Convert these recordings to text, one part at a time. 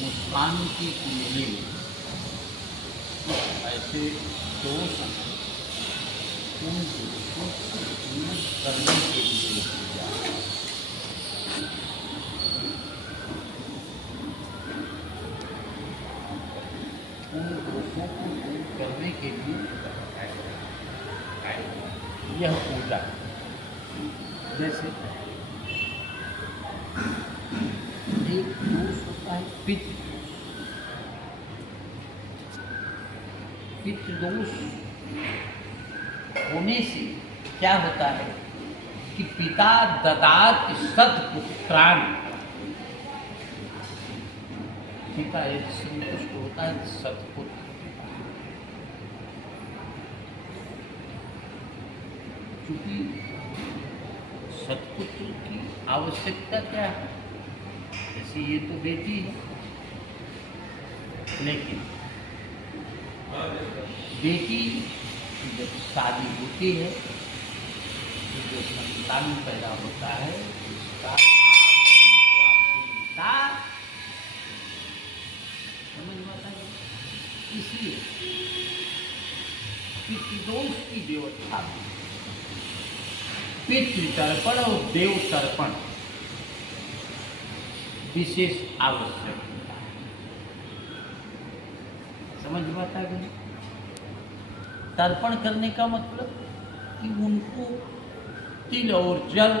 मुस्कान की कुंडली ऐसे दोष उन दोषों को दूर करने के लिए किया। उन दोषों को दूर करने के लिए यह पूजा, जैसे एक दोष होता है पितृ दोष होने से क्या होता है कि पिता ददात सत्पुत्रान, पिता यदि संतुष्ट होता है सत्पुत्र, क्योंकि सत्पुत्र की आवश्यकता क्या है? जैसे ये तो बेटी है, लेकिन बेटी जब शादी होती है तो जो संतान पैदा होता है उसका लाभ हमको आपको मिलता, समझ में आता है। इसलिए पितृदोष की व्यवस्था में पितृतर्पण और देव तर्पण विशेष आवश्यक होता है। समझ में आता है। तर्पण करने का मतलब कि उनको तिल और जल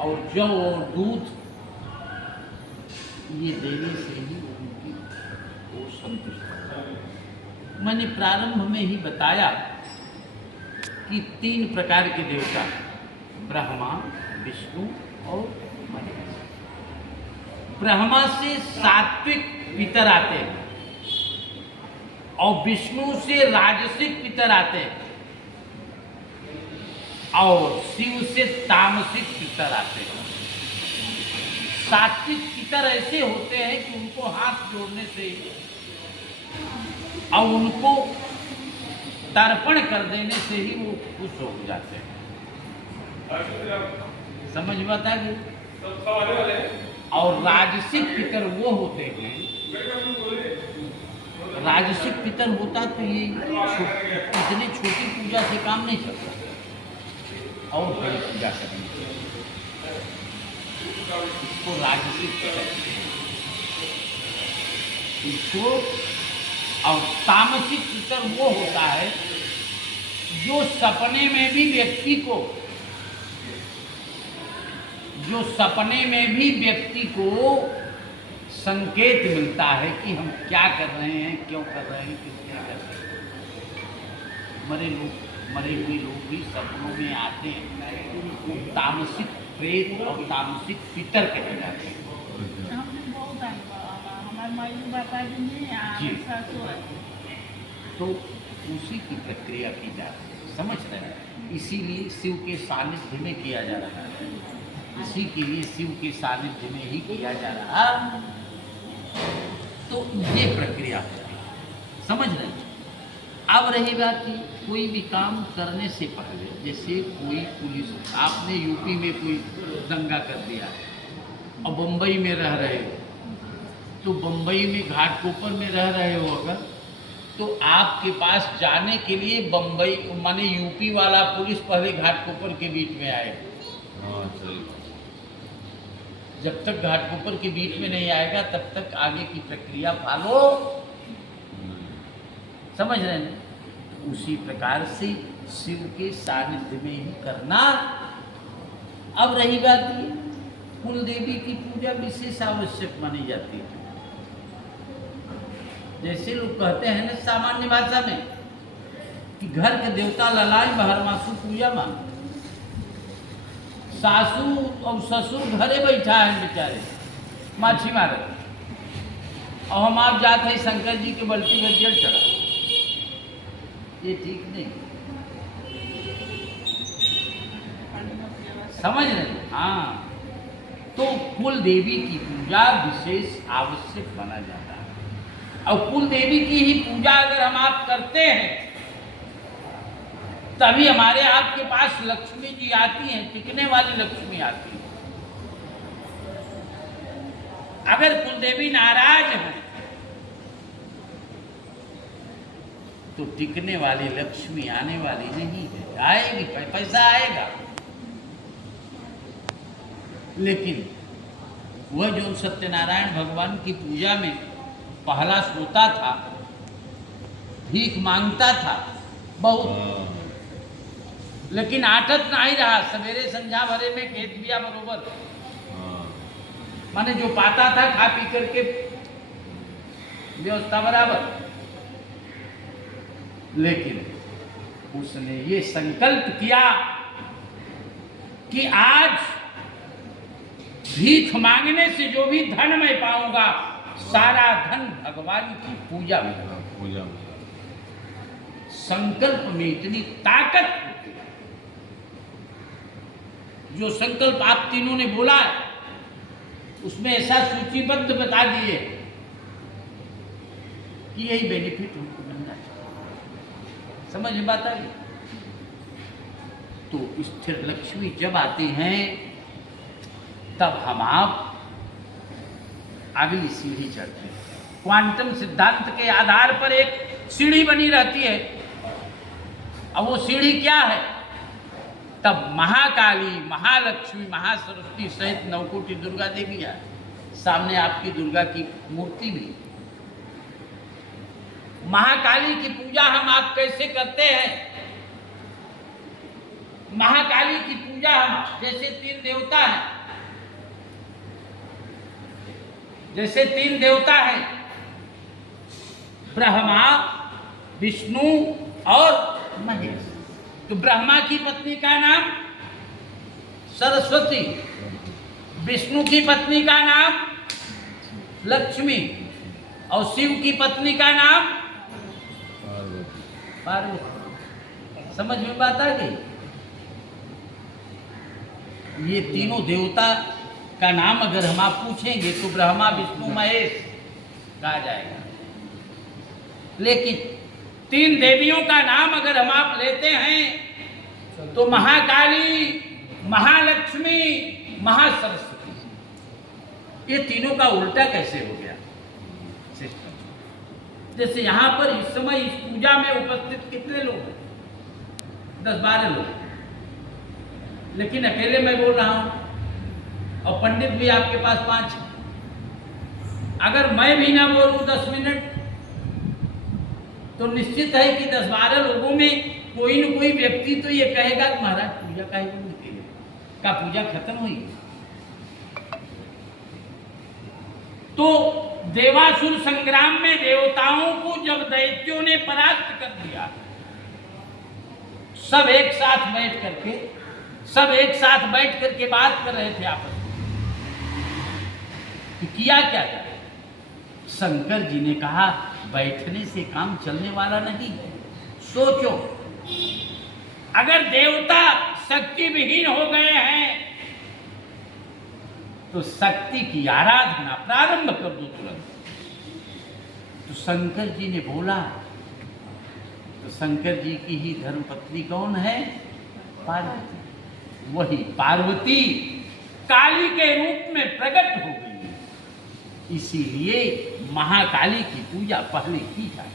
और जौ और दूध ये देने से ही उनकी वो संतुष्ट होता है। मैंने प्रारंभ में ही बताया कि 3 प्रकार के देवता, ब्रह्मा, विष्णु और महेश। ब्रह्मा से सात्विक पितर आते हैं और विष्णु से राजसिक पितर आते हैं और शिव से तामसिक पितर आते हैं। सात्विक पितर ऐसे होते हैं कि उनको हाथ जोड़ने से और उनको तर्पण कर देने से ही वो खुश हो जाते हैं। समझ में आता है। और राजसिक पितर वो होते हैं, राजसिक पितर होता तो ये इतनी छोटी पूजा से काम नहीं चलता और बड़ी पूजा करनी चाहिए। इसको राजसिक पितर, इसको और तामसिक पितर वो होता है जो सपने में भी व्यक्ति को संकेत मिलता है कि हम क्या कर रहे हैं, क्यों कर रहे हैं, किस लिए कर रहे हैं। मरे हुए लोग भी सपनों में आते हैं, तामसिक प्रेत और तामसिक पितर कहे जाते हैं। जी, तो उसी की प्रक्रिया की जा रही है, समझ रहे हैं। इसीलिए शिव के सानिध्य में किया जा रहा है, इसी के लिए शिव के सानिध्य में ही किया जा रहा है। तो ये प्रक्रिया है, समझ रहे हैं। अब रही बात कि कोई भी काम करने से पहले, जैसे कोई पुलिस, आपने यूपी में कोई दंगा कर दिया और बम्बई में रह रहे हो, तो बम्बई में घाटकोपर में रह रहे हो अगर, तो आपके पास जाने के लिए बम्बई माने यूपी वाला पुलिस पहले घाटकोपर के बीच में आएगा। जब तक घाटकोपर के बीच में नहीं आएगा तब तक आगे की प्रक्रिया फॉलो, समझ रहे हैं। तो उसी प्रकार से शिव के सानिध्य में ही करना। अब रही बात ये, कुल देवी की पूजा विशेष आवश्यक मानी जाती है। जैसे लोग कहते हैं ना सामान्य भाषा में कि घर के देवता ललाज बहरमासु पूजा मान, सासू और ससुर घरे बैठा है बेचारे माछी मारे, और हम आप जाते हैं शंकर जी के बल्टी में जल चढ़ा, ये ठीक नहीं, समझ रहे। हाँ, तो कुल देवी की पूजा विशेष आवश्यक माना जाता है। और कुल देवी की ही पूजा अगर हम आप करते हैं तभी हमारे आपके पास लक्ष्मी जी आती हैं, टिकने वाली लक्ष्मी आती है। अगर कुलदेवी नाराज हो तो टिकने वाली लक्ष्मी आने वाली नहीं है। आएगी, पैसा आएगा, लेकिन वह जो सत्यनारायण भगवान की पूजा में पहला सोता था, भीख मांगता था बहुत, लेकिन आटत नहीं रहा। सवेरे संझा भरे में खेत बिया बरोबर, माने जो पाता था खा पी करके व्यवस्था बराबर, लेकिन उसने ये संकल्प किया कि आज भीख मांगने से जो भी धन मैं पाऊंगा, सारा धन भगवान की पूजा में। संकल्प में इतनी ताकत होती है। जो संकल्प आप तीनों ने बोला है, उसमें ऐसा सूचीबद्ध बता दिए कि यही बेनिफिट हमको मिलना चाहिए। समझ में बात आई? तो स्थिर लक्ष्मी जब आती हैं, तब हम आप अगली सीढ़ी चढ़ते हैं। क्वांटम सिद्धांत के आधार पर एक सीढ़ी बनी रहती है। अब वो सीढ़ी क्या है? तब महाकाली, महालक्ष्मी, महासरस्वती सहित नवकोटि दुर्गा देवी है। सामने आपकी दुर्गा की मूर्ति भी। महाकाली की पूजा हम आप कैसे करते हैं? महाकाली की पूजा हम जैसे तीन देवता हैं, जैसे तीन देवता हैं, ब्रह्मा, विष्णु और महेश। तो ब्रह्मा की पत्नी का नाम सरस्वती, विष्णु की पत्नी का नाम लक्ष्मी और शिव की पत्नी का नाम पार्वती। समझ में बात आ गई? ये तीनों देवता का नाम अगर हम आप पूछेंगे तो ब्रह्मा, विष्णु, महेश कहा जाएगा। लेकिन तीन देवियों का नाम अगर हम आप लेते हैं तो महाकाली, महालक्ष्मी, महासरस्वती, ये तीनों का उल्टा कैसे हो गया सिस्टम? जैसे यहाँ पर इस समय इस पूजा में उपस्थित कितने लोग हैं? 10-12 लोग, लेकिन अकेले मैं बोल रहा हूँ और पंडित भी आपके पास 5। अगर मैं भी ना बोलूँ 10 मिनट, तो निश्चित है कि 10-12 लोगों में कोई न कोई व्यक्ति तो ये कहेगा कि महाराज पूजा का ही का पूजा खत्म हुई। तो देवासुर संग्राम में देवताओं को जब दैत्यों ने परास्त कर दिया, सब एक साथ बैठ करके बात कर रहे थे आपस में कि किया क्या जाए। शंकर जी ने कहा, बैठने से काम चलने वाला नहीं है। सोचो, अगर देवता शक्ति विहीन हो गए हैं तो शक्ति की आराधना प्रारंभ कर दो तुरंत। तो शंकर जी ने बोला, तो शंकर जी की ही धर्मपत्नी कौन है? पार्वती। वही पार्वती काली के रूप में प्रकट हो गई। इसीलिए महाकाली की पूजा पहले की जाए।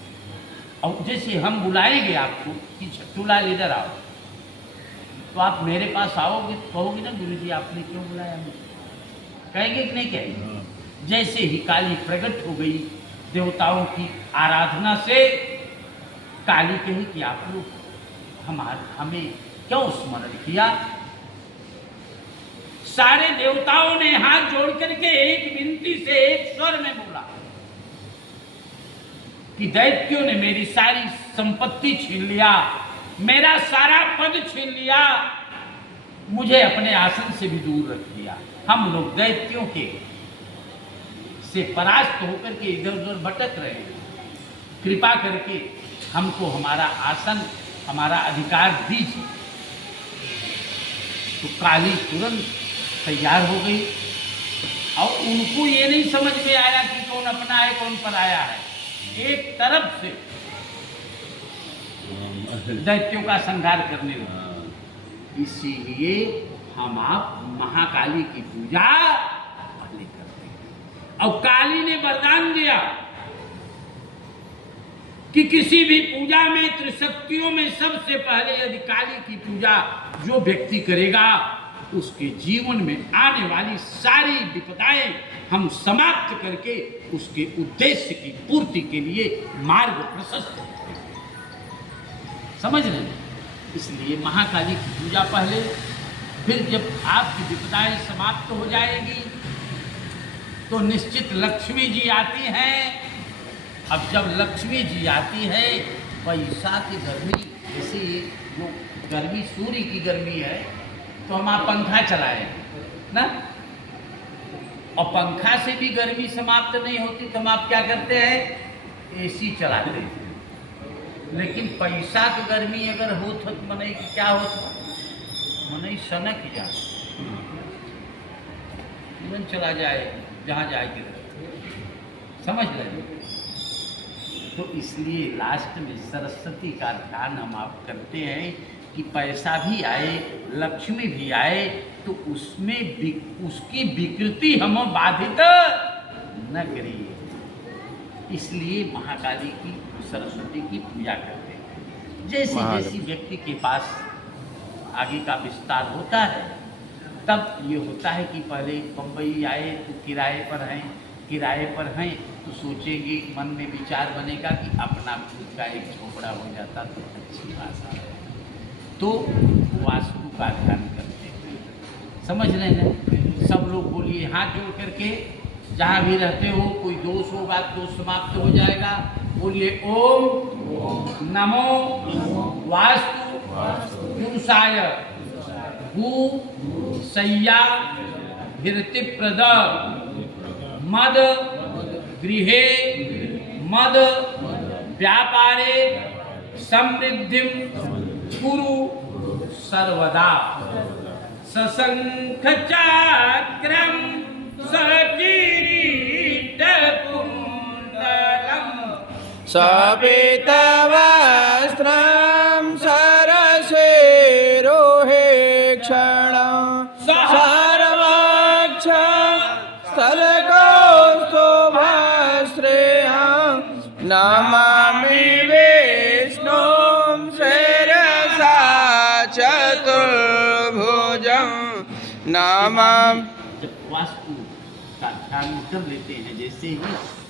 और जैसे हम बुलाएंगे आपको कि छठुला लीडर आओ, तो आप मेरे पास आओगे, कहोगे ना गुरु जी आपने क्यों बुलाया मुझे? कहेंगे कि नहीं कहेंगे? जैसे ही काली प्रकट हो गई देवताओं की आराधना से, काली कही कि आप लोग हमें क्यों स्मरण किया? सारे देवताओं ने हाथ जोड़ करके एक विनती से एक स्वर में बोला कि दैत्यों ने मेरी सारी संपत्ति छीन लिया, मेरा सारा पद छीन लिया, मुझे अपने आसन से भी दूर रख दिया। हम लोग दैत्यों के से परास्त होकर के इधर उधर भटक रहे हैं। कृपा करके हमको हमारा आसन, हमारा अधिकार दीजिए। तो काली तुरंत तैयार हो गई और उनको ये नहीं समझ में आया कि कौन अपना है कौन पराया है। एक तरफ से दैत्यों का संहार करने लगे। इसीलिए हम आप महाकाली की पूजा पहले करते हैं और काली ने वरदान दिया कि किसी भी पूजा में, त्रिशक्तियों में सबसे पहले यदि काली की पूजा जो व्यक्ति करेगा, उसके जीवन में आने वाली सारी विपदाएं हम समाप्त करके उसके उद्देश्य की पूर्ति के लिए मार्ग प्रशस्त करेंगे। समझ रहे हैं? इसलिए महाकाली की पूजा पहले, फिर जब आपकी विपदाएं समाप्त हो जाएगी तो निश्चित लक्ष्मी जी आती हैं। अब जब लक्ष्मी जी आती है, पैसा की गर्मी, जैसे जो गर्मी सूर्य की गर्मी है, तो हम आप पंखा चलाएं ना, और पंखा से भी गर्मी समाप्त नहीं होती तो हम आप क्या करते हैं, एसी चलाते हैं। लेकिन पैसा की गर्मी अगर हो तो मने क्या होता, मने सनक जा, जीवन चला जाए जहाँ जाएगी। समझ लेंगे? तो इसलिए लास्ट में सरस्वती का ध्यान हम आप करते हैं कि पैसा भी आए, लक्ष्मी भी आए, तो उसमें उसकी विकृति हम बाधित न करिए। इसलिए महाकाली की, सरस्वती की पूजा करते हैं। जैसे जैसे व्यक्ति के पास आगे का विस्तार होता है, तब ये होता है कि पहले बम्बई आए तो किराए पर हैं तो सोचेंगे, मन में विचार बनेगा कि अपना खुद का एक झोपड़ा हो जाता तो अच्छी बात है। तो वास्तु का ध्यान करते हैं। समझ रहे हैं? सब लोग बोलिए हाथ जोड़ करके, जहाँ भी रहते हो, कोई दोष होगा तो समाप्त हो जाएगा। बोलिए ओम नमो वास्तु पुरुषाय भू सय्या धृतिप्रद मद गृहे मद व्यापारे समृद्धिं कुरु सर्वदा सशंख चक्रम सकिरीट कुंडलम सपीतवस्त्रं सरसेरोहे क्षणं सर्वक्ष स्थलकौस्तुभश्रेयं नमामि विष्णुं शिरसा चतुर्भुजं नमामि। जब वास्तु का ध्यान कर लेते हैं जैसे ही,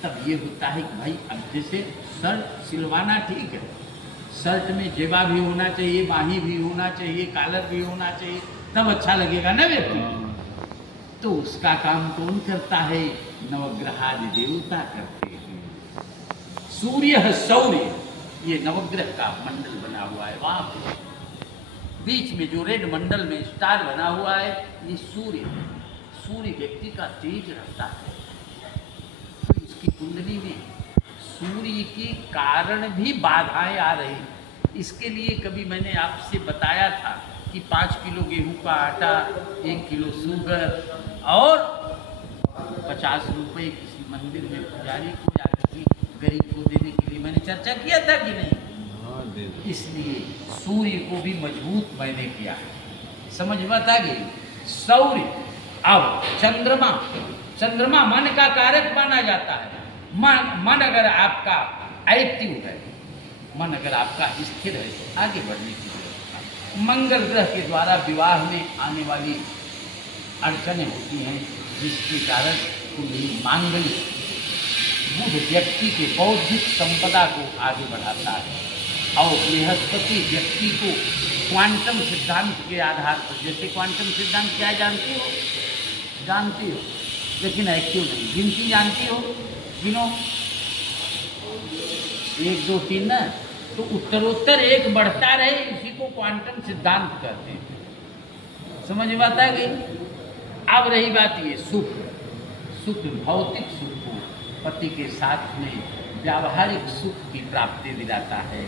तब ये होता है कि भाई अब जैसे शर्ट सिलवाना ठीक है, शर्ट में जेबा भी होना चाहिए, बाही भी होना चाहिए, कॉलर भी होना चाहिए, तब अच्छा लगेगा ना व्यक्ति। तो उसका काम कौन करता है? नवग्रहादि देवता करते हैं। सूर्य है सौर्य, ये नवग्रह का मंडल बना हुआ है। वहाँ बीच में जो रेड मंडल में स्टार बना हुआ है, ये सूर्य है। सूर्य व्यक्ति का तेज रहता है। तो इसकी कुंडली में सूर्य के कारण भी बाधाएं आ रही। इसके लिए कभी मैंने आपसे बताया था कि 5 किलो गेहूं का आटा, 1 किलो शुगर और 50 रुपये किसी मंदिर में पुजारी को या किसी गरीब को देने के लिए मैंने चर्चा किया था कि नहीं? इसलिए सूर्य को भी मजबूत मैंने किया। समझ में आ गई? सौर्य। अब चंद्रमा मन का कारक माना जाता है। मन अगर आपका एक्टिव है, मन अगर आपका स्थिर है, तो आगे बढ़ने की व्यवस्था। मंगल ग्रह के द्वारा विवाह में आने वाली अड़चनें होती हैं, जिसके कारण कुंडली मांगलिक बुध व्यक्ति के बौद्धिक संपदा को आगे बढ़ाता है, और बृहस्पति व्यक्ति को क्वांटम सिद्धांत के आधार पर, जैसे क्वांटम सिद्धांत क्या जानती हो? लेकिन एक्टिव नहीं। गिनती जानती हो? गिनो 1 2 3 ना, तो उत्तरोत्तर 1 बढ़ता रहे, इसी को क्वांटम सिद्धांत कहते हैं। समझ में आता है? अब रही बात ये सुख भौतिक सुख को पति के साथ में व्यावहारिक सुख की प्राप्ति दिलाता है।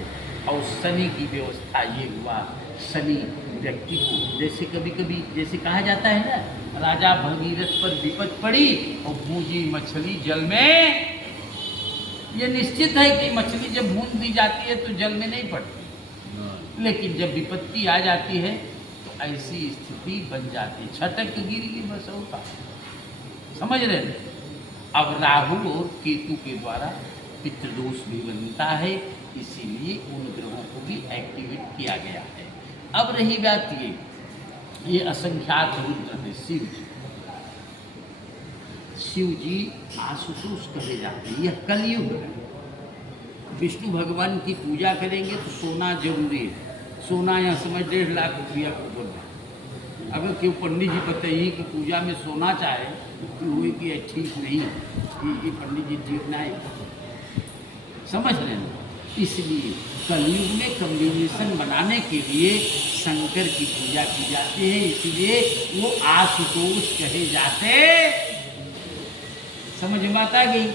और शनि की व्यवस्था ये हुआ, शनि व्यक्ति को जैसे कभी कभी जैसे कहा जाता है ना, राजा भगीरथ पर विपद पड़ी और भूजी मछली जल में। ये निश्चित है कि मछली जब भून दी जाती है तो जल में नहीं पड़ती, लेकिन जब विपत्ति आ जाती है तो ऐसी स्थिति बन जाती है, छटक गिरी बस होता। समझ रहे हैं? अब राहु और केतु के द्वारा पितृदोष भी बनता है, इसीलिए उन ग्रहों को भी एक्टिवेट किया गया है। अब रही बात ये असंख्यात रुद्र है शिव जी। शिव जी आशुतोष कहे जाते हैं। यह कलयुग है। विष्णु भगवान की पूजा करेंगे तो सोना जरूरी है। सोना यहाँ समझ 1.5 लाख रुपया को बोल रहा है। अगर क्यों पंडित जी बताइए कि पूजा में सोना चाहे तो वो कि ये ठीक नहीं है, ये पंडित जी ठीक ना है, समझ रहे हैं। इसलिए कलयुग में कॉम्बिनेशन बनाने के लिए शंकर की पूजा की जाती है, इसलिए वो आशुतोष कहे जाते। समझ में आता गई।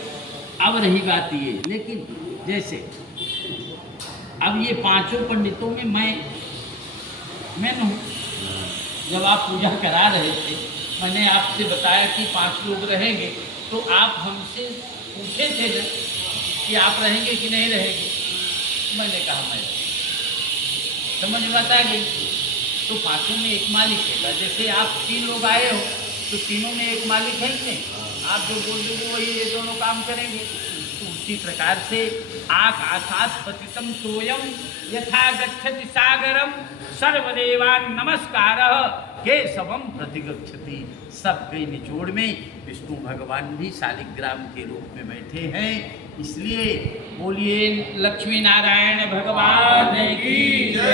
अब रही बात ये, लेकिन जैसे अब ये 5 पंडितों में मैं हूँ। जब आप पूजा करा रहे थे, मैंने आपसे बताया कि 5 लोग रहेंगे, तो आप हमसे पूछे थे ना कि आप रहेंगे कि नहीं रहेंगे। मैंने कहा मैं, समझ में आता गई। तो 5 में एक मालिक है। जैसे आप 3 लोग आए हो तो तीनों में एक मालिक है कि नहीं। आप जो बोल रहे हो वही ये दोनों काम करेंगे। तो उसी प्रकार से आकाशात् पतितं सोऽयं यथा गच्छति सागरम सर्वदेवान् नमस्कारः केशवम प्रतिगच्छति। सबके निचोड़ में विष्णु भगवान भी शालिग्राम के रूप में बैठे हैं। इसलिए बोलिए लक्ष्मी नारायण भगवान की जय।